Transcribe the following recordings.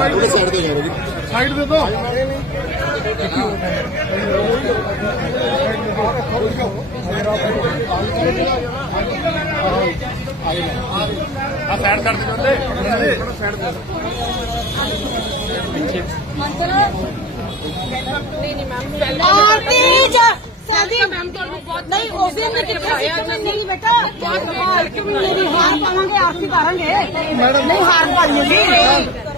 ਥੋੜੇ ਸਾਈਡ ਤੇ ਜਾਓ ਜੀ। ਸਾਈਡ ਦੇ ਦੋ ਆ ਸਾਈਡ ਕਰ ਦੇ ਬੰਦੇ। ਸਾਈਡ ਦੇ ਨਹੀਂ ਨਹੀਂ ਮੈਮ ਪਹਿਲਾਂ ਆਰਤੀ ਜਾ! ਸਾਦੀ ਮੈਮ ਤੁਹਾਨੂੰ ਬਹੁਤ ਨਹੀਂ ਉਸ ਦਿਨ ਨੇ ਕਿੱਥੇ ਸੀ ਨਹੀਂ ਬੇਟਾ ਮੇਰੀ ਹਾਰ ਪਾਵਾਂਗੇ। ਆਰਤੀ ਕਰਾਂਗੇ ਨਹੀਂ ਹਾਰ ਪਾਈਏ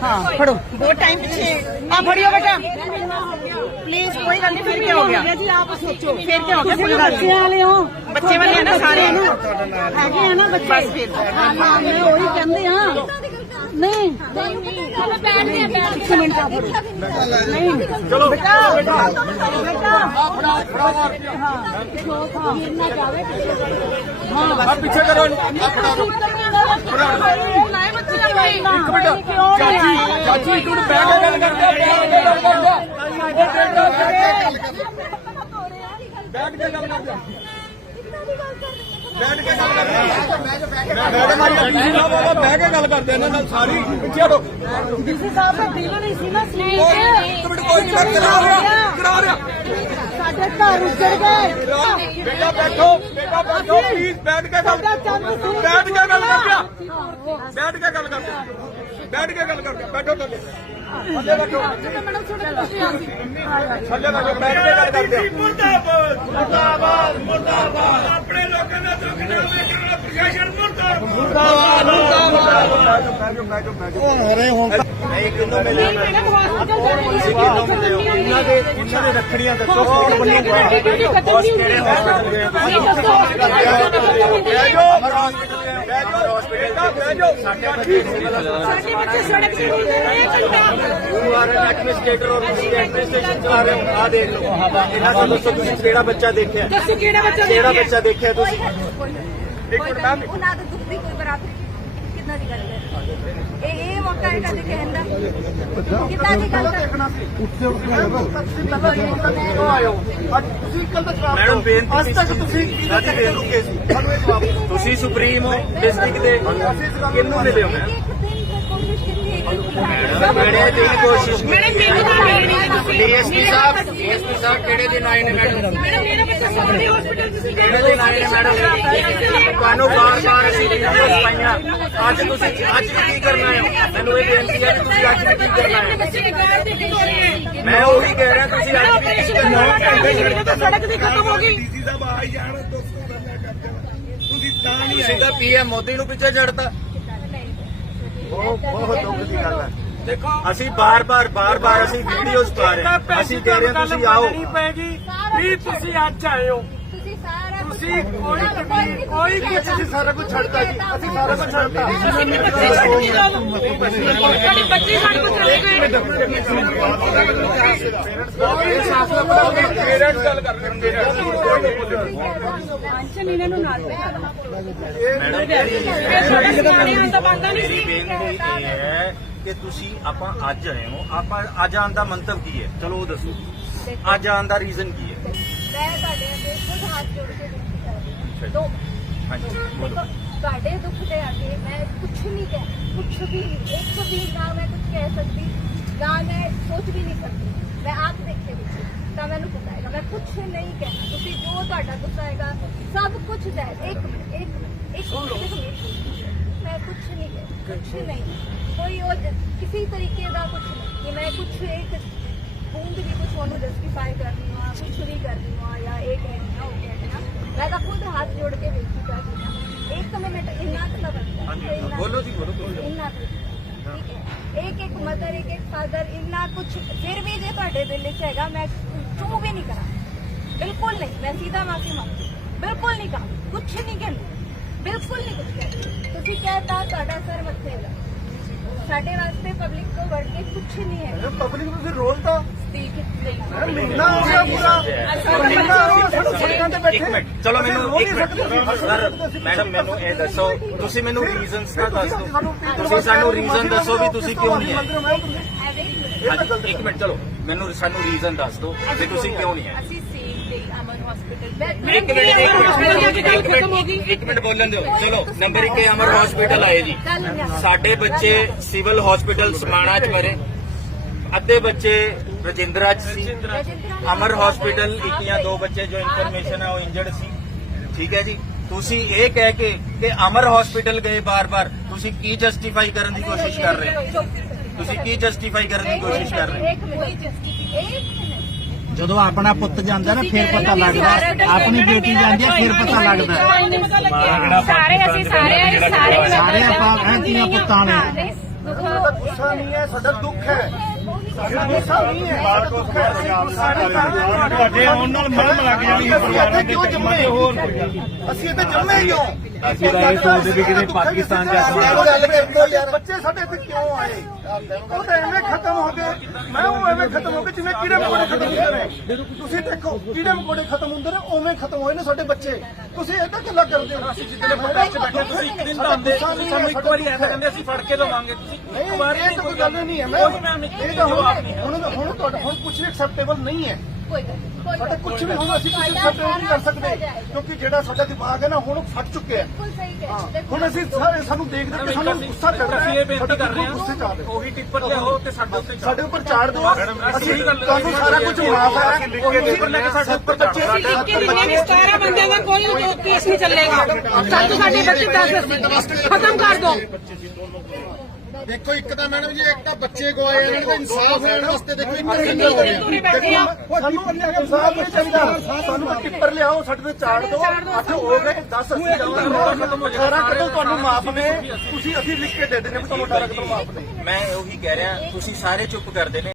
ਹਾਂ। ਫੜੋ। ਦੋ ਟਾਈਮ ਪਿੱਛੇ। ਆ ਫੜਿਓ ਬੇਟਾ। ਪਲੀਜ਼ ਕੋਈ ਗੱਲ ਨਹੀਂ ਫਿਰ ਕੀ ਹੋ ਗਿਆ? ਜੀ ਆਪ ਸੋਚੋ। ਫਿਰ ਕੀ ਹੋ ਗਿਆ? ਕੋਈ ਗੱਲ ਬੱਚੇ ਵਾਲੇ ਹੋ। ਬੱਚੇ ਵਾਲੇ ਆ ਨਾ ਸਾਰੇ। ਹੈਗੇ ਆ ਨਾ ਬੱਚੇ। ਬਸ ਫਿਰ। ਹਾਂ ਹਾਂ ਮੈਂ ਉਹੀ ਕਹਿੰਦੇ ਆ ਨਹੀਂ ਚਲੋ ਬੈਠਦੇ ਆ ਬੈਠ ਇੱਕ ਮਿੰਟ ਆ ਫੜੋ ਨਹੀਂ ਚਲੋ ਬੇਟਾ ਬੇਟਾ ਬੇਟਾ ਫੜਾ ਫੜਾ ਹਾਂ ਜੋ ਥਾ ਮਿਲਣਾ ਜਾਵੇ ਆ ਪਿੱਛੇ ਕਰੋ ਆ ਫੜਾ ਲਾਏ ਬੱਚੇ ਆਪਣੇ ਇੱਕ ਮਿੰਟ ਚਾਚੀ ਚਾਚੀ ਇੱਕ ਮਿੰਟ ਬਹਿ ਕੇ ਗੱਲ ਕਰਦੇ ਆ ਬਹਿ ਕੇ ਗੱਲ ਕਰਦੇ ਆ ਬੈਠ ਕੇ ਗੱਲ ਕਰਦੇ ਆ ਬੈਠ ਕੇ ਗੱਲ ਕਰਦੇ ਆ ਮੈਡਮ ਆਈ ਡੀਸੀ ਸਾਹਿਬ ਆ ਬਹਿ ਕੇ ਗੱਲ ਕਰਦੇ ਇਹਨਾਂ ਨਾਲ ਸਾਰੀ ਪਿੱਛੇ ਹਟੋ ਡੀਸੀ ਸਾਹਿਬ ਦਾ ਦਿਲ ਨਹੀਂ ਸੀ ਨਾ ਸੀ ਇੱਕ ਮਿੰਟ ਕੋਈ ਨਹੀਂ ਮੈਂ ਕਰਾ ਰਿਹਾ ਕਰਾ ਰਿਹਾ ਸਾਡੇ ਘਰ ਉੱਜੜ ਗਏ ਬੇਟਾ ਬੈਠੋ ਬੇਟਾ ਬੈਠੋ ਪਲੀਜ਼ ਬੈਠ ਕੇ ਗੱਲ ਬੈਠ ਕੇ ਗੱਲ ਕਰਦੇ ਬੈਠ ਕੇ ਗੱਲ ਕਰਦੇ ਬੈਠ ਕੇ ਗੱਲ ਕਰਦੇ ਬੈਠੋ ਥੱਲੇ। ਥੱਲੇ ਬੈਠੋ। ਮੈਡਮ ਤੁਹਾਡੇ ਤੁਸੀਂ ਆ ਸੀ ਥੱਲੇ ਬੈਠੋ ਬੈਠ ਕੇ ਗੱਲ ਕਰਦੇ ਆ। ਮੁਰਦਾਬਾਦ ਮੁਰਦਾਬਾਦ ਮੁਰਦਾਬਾਦ। ਆਪਣੇ ਲੋਕਾਂ ਦਾ ਦੁੱਖ ਨਾ ਵੇਖਣ ਵਾਲਾ ਪ੍ਰਸ਼ਾਸਨ ਮੁਰਦਾਬਾਦ। ਨਹੀਂ ਮੈਡਮ ਹਸਪੀਟਲ ਜਾਣੇ ਤੁਸੀਂ। ਕਿੰਨੋਂ ਮਿਲੇ ਹੋ ਇਹਨਾਂ ਦੇ ਇਹਨਾਂ ਦੇ ਰੱਖੜੀਆਂ ਦੱਸੋ ਕੌਣ ਬੰਦੇ ਡਿਊਟੀ ਖਤਮ ਨਹੀਂ ਹੁੰਦੀ ਤੁਸੀਂ ਦੱਸੋ ਸਾਡੇ ਬੱਚੇ ਸੜਕ ਤੇ ਰਹੇ ਘੰਟਾ ਯੂ ਆਰ ਐਨ ਐਡਮਿਨਿਸਟ੍ਰੇਟਰ ਔਰ ਤੁਸੀਂ ਐਡਮਿਨਿਸਟ੍ਰੇਸ਼ਨ ਚਲਾ ਰਹੇ ਹੋ ਆ ਦੇਖ ਲਓ ਇਹਨਾਂ ਤੋਂ ਦੱਸੋ ਤੁਸੀਂ ਕਿਹੜਾ ਬੱਚਾ ਦੇਖਿਆ ਦੱਸੋ ਕਿਹੜਾ ਬੱਚਾ ਕਿਹੜਾ ਦੇਖਿਆ ਬੱਚਾ ਦੇਖਿਆ ਤੁਸੀਂ ਇੱਕ ਮਿੰਟ ਮੈਮ ਉਹਨਾਂ ਦੇ ਦੁੱਖ ਦੀ ਕੋਈ ਬਰਾਬਰੀ ਕਿੰਨਾ ਦੀ ਗੱਲ ਹੈ ਇਹ ਇਹ ਮੌਕਾ ਹੈ ਕਦੇ ਕਹਿਣ ਦਾ ਕਿੰਨਾ ਦੀ ਗੱਲ ਹੈ ਮੈਡਮ ਬੇਨਤੀ ਅੱਜ ਤੱਕ ਤੁਸੀਂ ਸਾਡੀ ਬੇਨਤੀ ਸੀ ਤੁਸੀਂ ਸੁਪਰੀਮ ਹੋ ਡਿਸਟ੍ਰਿਕਟ ਦੇ ਕਿੰਨੂੰ ਮਿਲੇ ਹੋ ਮੈਡਮ ਮੈਡਮ ਕਿਹੜੀ ਕੋਸ਼ਿਸ਼ ਮੈਡਮ ਮੈਨੂੰ ਤਾਂ ਮਿਲੇ ਨਹੀਂ ਤੁਸੀਂ। ਡੀਐਸਪੀ ਸਾਹਿਬ ਡੀਐਸਪੀ ਸਾਹਿਬ ਕਿਹੜੇ ਦਿਨ ਆਏ ਨੇ ਮੈਡਮ? ਮੈਡਮ ਮੇਰਾ ਬੱਚਾ ਸੋਹਣੀ ਹਸਪੀਟਲ ਤੁਸੀਂ ਕਿਹੜੇ ਦਿਨ ਆਏ ਨੇ ਮੈਡਮ? ਤੁਹਾਨੂੰ ਬਾਰ-ਬਾਰ ਅਸੀਂ ਵੀਡੀਓਜ਼ ਪਾਈਆਂ। ਅੱਜ ਤੁਸੀਂ ਅੱਜ ਵੀ ਕੀ ਕਰਨਾ ਹੈ? ਮੈਨੂੰ ਇਹ ਬੇਨਤੀ ਹੈ ਕਿ ਤੁਸੀਂ ਅੱਜ ਵੀ ਕੀ ਕਰਨਾ ਹੈ? ਦੀ ਦੇ ਮੈਂ ਉਹੀ ਕਹਿ ਰਿਹਾ ਤੁਸੀਂ ਅੱਜ ਵੀ ਕੀ ਕਰਨਾ ਹੈ? ਸੜਕ ਦੀ ਖਤਮ ਹੋ ਗਈ ਡੀਸੀ ਸਾਹਿਬ ਆ ਹੀ ਜਾਣ 200 ਗੱਲਾਂ ਕਰਦੇ ਹੋ। ਤੁਸੀਂ ਤਾਂ ਨਹੀਂ ਤੁਸੀਂ ਤਾਂ ਪੀਐਮ ਮੋਦੀ ਨੂੰ ਪਿੱਛੇ ਛੱਡਤਾ ਦੇਖੋ ਅਸੀਂ ਬਾਰ-ਬਾਰ ਬਾਰ-ਬਾਰ ਅਸੀਂ ਵੀਡੀਓਜ਼ ਪਾ ਰਹੇ ਹਾਂ। ਅਸੀਂ ਕਹਿ ਰਹੇ ਹਾਂ ਤੁਸੀਂ ਆਓ। ਪੈਗੀ ਵੀ ਤੁਸੀਂ ਅੱਜ ਆਏ ਹੋ। ਤੁਸੀਂ ਸਾਰਾ ਤੁਸੀਂ ਕੋਈ ਤਕਲੀਫ ਕੋਈ ਕੁਝ ਨਹੀਂ ਸਾਰਾ ਕੁਝ ਛੱਡਤਾ ਜੀ। ਅਸੀਂ ਸਾਰਾ ਕੁਝ ਛੱਡਤਾ। ਅਸੀਂ ਬੱਚੇ ਛੱਡ ਕੇ ਸਾਡੇ ਬੱਚੇ ਸਾਡੇ ਕੋਲ ਚਲੇ ਗਏ ਪੇਰੈਂਟਸ ਗੱਲ ਕਰ ਰਹੇ ਨੇ ਟੈਨਸ਼ਨ ਇਹਨਾਂ ਨੂੰ ਨਾਲ ਬਿਠਾ ਦੇਣਾ ਮੈਡਮ ਫਿਰ ਸਾਡੇ ਸਿਆਣੇ ਆਉਣ ਦਾ ਬੰਦਾ ਨਹੀਂ ਮੇਰੀ ਸੀ ਬੇਨਤੀ ਇਹ ਹੈ ਕਿ ਤੁਸੀਂ ਆਪਾਂ ਅੱਜ ਆਏ ਹੋ। ਆਪਾਂ ਅੱਜ ਆਉਣ ਦਾ ਮੰਤਵ ਕੀ ਹੈ? ਚਲੋ ਉਹ ਦੱਸੋ। ਅੱਜ ਆਉਣ ਦਾ ਰੀਜ਼ਨ ਕੀ ਹੈ? ਮੈਂ ਤੁਹਾਡੇ ਅੱਗੇ ਖੁਦ ਹੱਥ ਜੋੜ ਕੇ ਬੇਨਤੀ ਕਰਦੀ ਹਾਂ। ਦੋ। ਹਾਂਜੀ ਦੇਖੋ ਬੋਲੋ। ਤੁਹਾਡੇ ਦੁੱਖ ਦੇ ਅੱਗੇ ਮੈਂ ਕੁਝ ਨਹੀਂ ਕਹਿ ਕੁਝ ਵੀ ਇੱਕ ਵੀ ਨਾ ਮੈਂ ਕੁਝ ਕਹਿ ਸਕਦੀ ਨਾ ਮੈਂ ਸੋਚ ਵੀ ਨਹੀਂ ਸਕਦੀ। ਮੈਂ ਆਪ ਦੇਖੇ ਵਿੱਚ ਤਾਂ ਮੈਨੂੰ ਪਤਾ ਹੈਗਾ ਮੈਂ ਕੁਝ ਨਹੀਂ ਕਹਿਣਾ। ਤੁਸੀਂ ਜੋ ਤੁਹਾਡਾ ਗੁੱਸਾ ਹੈਗਾ ਸਭ ਕੁਝ ਦਾ ਇੱਕ ਇੱਕ ਇੱਕ। ਮੈਂ ਕੁਝ ਨਹੀਂ ਕਹਿ ਕੁਝ ਨਹੀਂ। ਕੋਈ ਉਹ ਕਿਸੇ ਤਰੀਕੇ ਦਾ ਕੁਝ ਨਹੀਂ ਕਿ ਮੈਂ ਕੁਝ ਇੱਕ ਬੂੰਦ ਵੀ ਕੁਝ ਉਹਨੂੰ ਜਸਟੀਫਾਈ ਕਰਨੀ ਹਾਂ ਕੁਝ ਵੀ ਕਰਨੀ ਹਾਂ ਜਾਂ ਇਹ ਕਹਿਣੀ ਹਾਂ ਉਹ ਕਹਿਣੀ ਹਾਂ ਮੈਂ ਤਾਂ ਖੁਦ ਹੱਥ ਜੋੜ ਕੇ ਬੇਨਤੀ ਕਰਦੀ ਹਾਂ ਇੱਕ ਮਿੰਟ ਇੰਨਾ ਕੁ ਤਾਂ ਬਣਦਾ ਹਾਂਜੀ ਇੰਨਾ- ਬੋਲੋ ਜੀ ਬੋਲੋ ਬੋਲੋ ਇੰਨਾ ਕੁ। ਠੀਕ ਹੈ ਇੱਕ ਇੱਕ ਮਦਰ ਇੱਕ ਇੱਕ ਫਾਦਰ ਇੰਨਾ ਕੁਝ ਫਿਰ ਵੀ ਜੇ ਤੁਹਾਡੇ ਦਿਲ ਵਿੱਚ ਹੈਗਾ ਮੈਂ ਚੂ ਵੀ ਨਹੀਂ ਕਰਾਂ। ਬਿਲਕੁਲ ਨਹੀਂ ਮੈਂ ਸੀਧਾ ਮਾਫੀ ਮੰਗਦੀ ਬਿਲਕੁਲ ਨਹੀਂ ਕਹਾਂ ਕੁਝ ਨਹੀਂ ਕਹਿੰਦੀ। ਬਿਲਕੁਲ ਨਹੀਂ ਕੁਝ ਸਾਡੇ ਵਾਸਤੇ ਪਬਲਿਕ ਕੇ ਕੁਝ ਨਹੀਂ ਹੈ। ਪਬਲਿਕ ਨੂੰ ਫਿਰ ਰੋਲ ਤਾਂ ਠੀਕ ਹੈ। ਮਹੀਨਾ ਹੋ ਗਿਆ ਪੂਰਾ। ਮਹੀਨਾ ਹੋ ਗਿਆ ਸਾਨੂੰ ਸੜਕਾਂ ਤੇ ਬੈਠੇ। ਇੱਕ ਮਿੰਟ। ਚਲੋ ਮੈਨੂੰ ਇੱਕ ਮਿੰਟ। ਸਰ ਮੈਡਮ ਮੈਨੂੰ ਇਹ ਦੱਸੋ ਤੁਸੀਂ ਮੈਨੂੰ ਰੀਜ਼ਨਸ ਤਾਂ ਦੱਸ ਦਿਓ। ਤੁਸੀਂ ਸਾਨੂੰ ਰੀਜ਼ਨ ਦੱਸੋ ਵੀ ਤੁਸੀਂ ਕਿਉਂ ਨਹੀਂ ਆਏ? ਇੱਕ ਮਿੰਟ ਚਲੋ। ਮੈਨੂੰ ਸਾਨੂੰ ਰੀਜ਼ਨ ਦੱਸ ਦਿਓ ਵੀ ਤੁਸੀਂ ਕਿਉਂ ਨਹੀਂ ਆਏ? ਅਸੀਂ ਸੇਮ ਡੇ ਅਮਨ ਹਸਪੀਟਲ ਇੱਕ ਮਿੰਟ ਇੱਕ ਮਿੰਟ ਇੱਕ ਮਿੰਟ ਇੱਕ ਮਿੰਟ ਬੋਲਣ ਦਿਓ। ਚਲੋ ਨੰਬਰ 1 ਅਮਰ ਹਸਪੀਟਲ ਆਏ ਜੀ। ਸਾਡੇ ਬੱਚੇ ਸਿਵਲ ਹਸਪੀਟਲ ਸਮਾਣਾ ਚ ਮਰੇ ਅੱਧੇ ਬੱਚੇ ਰਜਿੰਦਰਾ ਚ ਸੀ। ਅਮਰ ਹਸਪੀਟਲ ਇੱਕ ਜਾਂ ਦੋ ਬੱਚੇ ਜੋ ਇਨਫੋਰਮੇਸ਼ਨ ਹੈ ਉਹ ਇੰਜਰਡ ਸੀ। ਠੀਕ ਹੈ ਜੀ? ਤੁਸੀਂ ਇਹ ਕਹਿ ਕੇ ਕਿ ਅਮਰ ਹਸਪੀਟਲ ਗਏ ਬਾਰ-ਬਾਰ ਤੁਸੀਂ ਕੀ ਜਸਟੀਫਾਈ ਕਰਨ ਦੀ ਕੋਸ਼ਿਸ਼ ਕਰ ਰਹੇ ਹੋ? ਤੁਸੀਂ ਕੀ ਜਸਟੀਫਾਈ ਕਰਨ ਦੀ ਕੋਸ਼ਿਸ਼ ਕਰ ਰਹੇ ਹੋ? ਇੱਕ ਮਿੰਟ ਇੱਕ ਮਿੰਟ। ਜਦੋਂ ਆਪਣਾ ਪੁੱਤ ਜਾਂਦਾ ਨਾ ਫਿਰ ਪਤਾ ਲੱਗਦਾ। ਆਪਣੀ ਬੇਟੀ ਜਾਂਦੀ ਹੈ ਫਿਰ ਪਤਾ ਲੱਗਦਾ। ਸਾਰੇ ਅਸੀਂ ਸਾਰੇ ਸਾਰੇ ਸਾਰੇ ਆਪਾਂ ਐਂ ਧੀਆਂ ਪੁੱਤਾਂ ਨੇ। ਗੁੱਸਾ ਨਹੀਂ ਹੈ ਸਾਡਾ ਦੁੱਖ ਹੈ। ਤੁਹਾਡੇ ਆਉਣ ਨਾਲ ਮਰਮ ਲੱਗ ਜਾਣੀ ਹੈ ਪਰਿਵਾਰਾਂ ਦੇ ਜੰਮੇ? ਹੋਰ ਅਸੀਂ ਇੱਥੇ ਜੰਮੇ ਕਿਉਂ ਅਸੀਂ ਤਾਂ ਇਹ ਸੋਚਦੇ ਵੀ ਕਿਤੇ ਪਾਕਿਸਤਾਨ ਜਾ ਗੱਲ ਕਰਦੋ ਯਾਰ ਬੱਚੇ ਸਾਡੇ ਇੱਥੇ ਕਿਉਂ ਆਏ? ਉਹ ਤਾਂ ਐਵੇਂ ਖਤਮ ਹੋ ਗਏ। ਮੈਂ ਉਹ ਐਵੇਂ ਖਤਮ ਹੋ ਗਏ ਜਿਵੇਂ ਕੀੜੇ ਮਕੌੜੇ ਖਤਮ ਹੁੰਦੇ ਨੇ। ਤੁਸੀਂ ਦੇਖੋ ਕੀੜੇ ਮਕੌੜੇ ਖਤਮ ਹੁੰਦੇ ਨੇ ਉਵੇਂ ਖਤਮ ਹੋਏ ਨੇ ਸਾਡੇ ਬੱਚੇ। ਤੁਸੀਂ ਏਦਾਂ ਗੱਲਾਂ ਕਰਦੇ ਹੋ? ਅਸੀਂ ਜਿੱਦਲੇ ਫੋਟੋ 'ਚ ਬੈਠੇ ਤੁਸੀਂ ਇੱਕ ਦਿਨ ਤਾਂ ਆਉਂਦੇ ਤੁਸੀਂ ਸਾਨੂੰ ਇੱਕ ਵਾਰੀ ਐਸਾ ਕਹਿੰਦੇ ਅਸੀਂ ਫੜ ਕੇ ਲਵਾਂਗੇ ਤੁਸੀਂ। ਨਹੀਂ ਇਹ ਤਾਂ ਕੋਈ ਗੱਲ ਨਹੀਂ ਹੈ ਮੈਂ ਇਹ ਤਾਂ ਹੁਣ ਹੁਣ ਹੁਣ ਤੁਹਾਡਾ ਹੁਣ ਕੁਝ ਐਕਸੈਪਟੇਬਲ ਨਹੀਂ ਹੈ। ਕੋਈ ਗੱਲ ਨਹੀਂ, ਕੋਈ ਸਾਡਾ ਗੱਲ ਕੁਝ ਵੀ ਹੁਣ ਅਸੀਂ ਕੁਝ ਐਕਸੈਪਟੇਬਲ ਨਹੀਂ ਕਰ ਸਕਦੇ ਕਿਉਂਕਿ ਜਿਹੜਾ ਸਾਡਾ ਦਿਮਾਗ ਹੈ ਨਾ ਹੁਣ ਉਹ ਫਟ ਚੁੱਕਿਆ ਹੈ। ਬਿਲਕੁਲ ਸਹੀ ਕਹਿ ਦੇਖੋ ਹੁਣ ਅਸੀਂ ਸਾਰੇ ਸਾਨੂੰ ਦੇਖ ਦੇਖ ਕੇ ਸਾਨੂੰ ਗੁੱਸਾ ਚੜ ਰਿਹਾ ਹੈ ਬੇਨਤੀ ਕਰ ਰਹੇ ਹਾਂ ਗੁੱਸੇ ਚ ਆ ਰਹੇ ਉਹੀ ਟਿੱਪਰ ਲਿਆਓ ਤੇ ਸਾਡੇ ਉੱਤੇ ਸਾਡੇ ਉੱਪਰ ਚਾੜ ਦਿਓ। ਅਸੀਂ ਤੁਹਾਨੂੰ ਸਾਰਾ ਕੁਝ ਮਾਫ ਹੈ ਉਹੀ ਉੱਪਰ ਲੈ ਕੇ ਸਾਡੇ ਉੱਪਰ ਬੱਚੇ ਕਿ ਜਿੰਨੇ ਵੀ 17 ਬੰਦਿਆਂ ਦਾ ਕੋਈ ਕੇਸ ਨਹੀਂ ਚੱਲੇਗਾ। ਸਾਨੂੰ ਸਾਡੇ ਬੱਚੇ ਦੱਸ ਖਤਮ ਕਰ ਦੋ ਦੇਖੋ ਇੱਕ ਤਾਂ ਮੈਡਮ ਜੀ ਇੱਕ ਤਾਂ ਬੱਚੇ ਗਵਾਏ ਇਹਨਾਂ ਨੂੰ ਇਨਸਾਫ ਲੈਣ ਵਾਸਤੇ ਦੇਖੋ ਇੱਕ ਸਿੰਗਲ ਪੂਰੇ ਬੈਠੇ ਆ। ਸਾਨੂੰ ਇਨਸਾਫ ਨਹੀਂ ਚਾਹੀਦਾ? ਸਾਨੂੰ ਟਿੱਪਰ ਲਿਆਓ ਸਾਡੇ ਤੇ ਚਾੜ ਦਿਓ। ਅੱਠ ਹੋ ਗਏ 10 ਅਸੀਂ ਜਾਵਾਂਗੇ 18 ਕਦੋਂ ਤੁਹਾਨੂੰ ਮਾਫ ਨੇ। ਤੁਸੀਂ ਅਸੀਂ ਲਿਖ ਕੇ ਦੇ ਦਿੰਦੇ ਵੀ ਤੁਹਾਨੂੰ 18 ਕਦੋਂ ਮਾਫ ਨੇ ਮੈਂ ਉਹੀ ਕਹਿ ਰਿਹਾ ਤੁਸੀਂ ਸਾਰੇ ਚੁੱਪ ਕਰਦੇ ਨੇ।